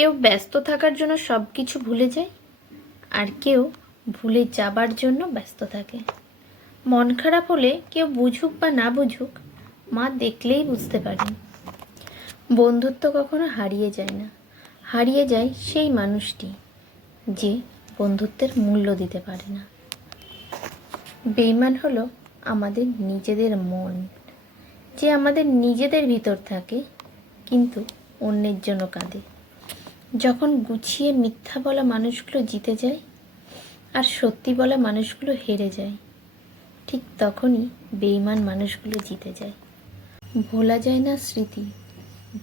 কেউ ব্যস্ত থাকার জন্য সব কিছু ভুলে যায়, আর কেউ ভুলে যাবার জন্য ব্যস্ত থাকে। মন খারাপ হলে কেউ বুঝুক বা না বুঝুক, মা দেখলেই বুঝতে পারেন। বন্ধুত্ব কখনো হারিয়ে যায় না, হারিয়ে যায় সেই মানুষটি যে বন্ধুত্বের মূল্য দিতে পারে না। বেঈমান হলো আমাদের নিজেদের মন, যে আমাদের নিজেদের ভিতর থাকে কিন্তু অন্যের জন্য কাঁদে। যখন গুছিয়ে মিথ্যা বলা মানুষগুলো জিতে যায় আর সত্যি বলা মানুষগুলো হেরে যায়, ঠিক তখনই বেঈমান মানুষগুলো জিতে যায়। ভোলা যায় না স্মৃতি,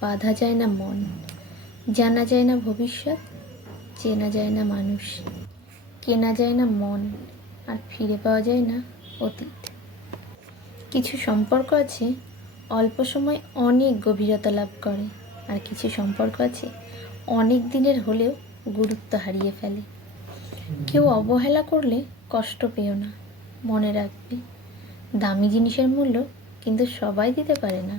বাঁধা যায় না মন, জানা যায় না ভবিষ্যৎ, চেনা যায় না মানুষ, কেনা যায় না মন, আর ফিরে পাওয়া যায় না অতীত। কিছু সম্পর্ক আছে অল্প সময় অনেক গভীরতা লাভ করে, আর কিছু সম্পর্ক আছে অনেক দিনের হলেও গুরুত্ব হারিয়ে ফেলে। কেউ অবহেলা করলে কষ্ট পেও না, মনে রাখবে দামি জিনিসের মূল্য কিন্তু সবাই দিতে পারে না।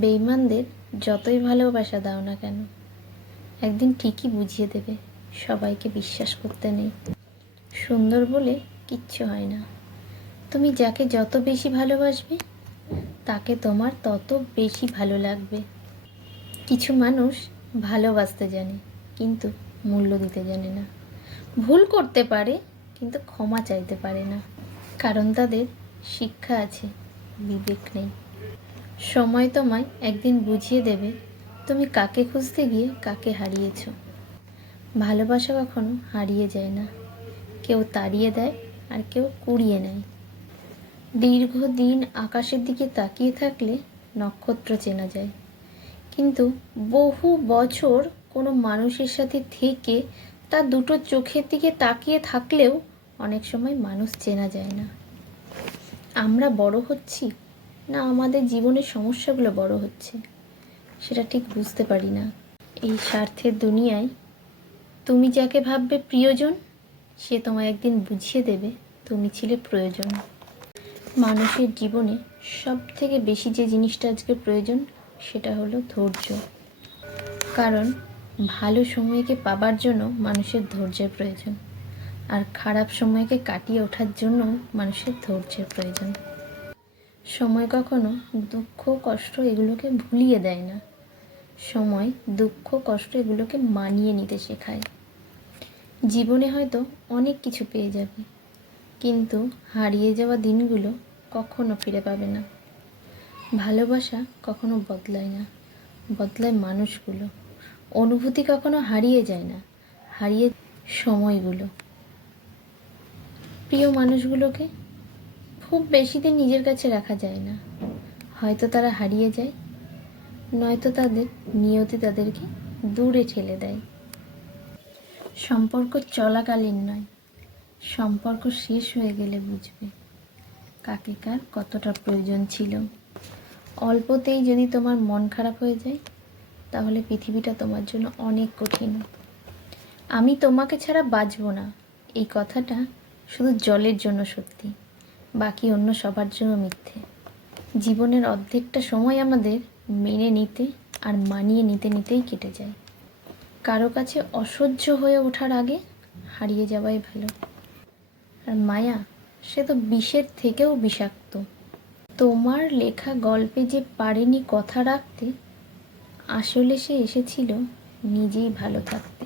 বেঈমানদের যতই ভালোবাসা দাও না কেন, একদিন ঠিকই বুঝিয়ে দেবে সবাইকে বিশ্বাস করতে নেই। সুন্দর বলে কিচ্ছু হয় না। তুমি যাকে যত বেশি ভালোবাসবে, তাকে তোমার তত বেশি ভালো লাগবে। কিছু মানুষ ভালোবাসতে জানে কিন্তু মূল্য দিতে জানে না। ভুল করতে পারে কিন্তু ক্ষমা চাইতে পারে না, কারণ তাদের শিক্ষা আছে, বিবেক নেই। সময় তোমায় একদিন বুঝিয়ে দেবে তুমি কাকে খুঁজতে গিয়ে কাকে হারিয়েছ। ভালোবাসা কখনো হারিয়ে যায় না, কেউ তাড়িয়ে দেয় আর কেউ কুড়িয়ে নেয়। দীর্ঘদিন আকাশের দিকে তাকিয়ে থাকলে নক্ষত্র চেনা যায়, কিন্তু বহু বছর কোনো মানুষের সাথে থেকে তার দুটো চোখের দিকে তাকিয়ে থাকলেও অনেক সময় মানুষ চেনা যায় না। আমরা বড় হচ্ছি না আমাদের জীবনের সমস্যাগুলো বড় হচ্ছে, সেটা ঠিক বুঝতে পারি না। এই স্বার্থের দুনিয়ায় তুমি যাকে ভাববে প্রিয়জন, সে তোমায় একদিন বুঝিয়ে দেবে তুমি ছিলে প্রয়োজন। মানুষের জীবনে সব থেকে বেশি যে জিনিসটা আজকে প্রয়োজন, সেটা হলো ধৈর্য। কারণ ভালো সময়কে পাবার জন্য মানুষের ধৈর্যের প্রয়োজন, আর খারাপ সময়কে কাটিয়ে ওঠার জন্য মানুষের ধৈর্যের প্রয়োজন। সময় কখনো দুঃখ কষ্ট এগুলোকে ভুলিয়ে দেয় না, সময় দুঃখ কষ্ট এগুলোকে মানিয়ে নিতে শেখায়। জীবনে হয়তো অনেক কিছু পেয়ে যাবে, কিন্তু হারিয়ে যাওয়া দিনগুলো কখনো ফিরে পাবে না। ভালোবাসা কখনো বদলায় না, বদলায় মানুষগুলো। অনুভূতি কখনো হারিয়ে যায় না, হারিয়ে সময়গুলো। প্রিয় মানুষগুলোকে খুব বেশি দিন নিজের কাছে রাখা যায় না, হয়তো তারা হারিয়ে যায়, নয়তো তাদের নিয়তি তাদেরকে দূরে ঠেলে দেয়। সম্পর্ক চলাকালীন নয়, সম্পর্ক শেষ হয়ে গেলে বুঝবে কাকে কার কতটা প্রয়োজন ছিল। অল্পতেই যদি তোমার মন খারাপ হয়ে যায়, তাহলে পৃথিবীটা তোমার জন্য অনেক কঠিন। আমি তোমাকে ছাড়া বাঁচব না, এই কথাটা শুধু জলের জন্য সত্যি, বাকি অন্য সবার জন্য মিথ্যে। জীবনের অর্ধেকটা সময় আমাদের মেনে নিতে আর মানিয়ে নিতে নিতেই কেটে যায়। কারো কাছে অসহ্য হয়ে ওঠার আগে হারিয়ে যাওয়াই ভালো। আর মায়া, সে তো বিষের থেকেও বিষাক্ত। তোমার লেখা গল্পে যে পারেনি কথা রাখতে, আসলে সে এসেছিল নিজেই ভালো থাকতে।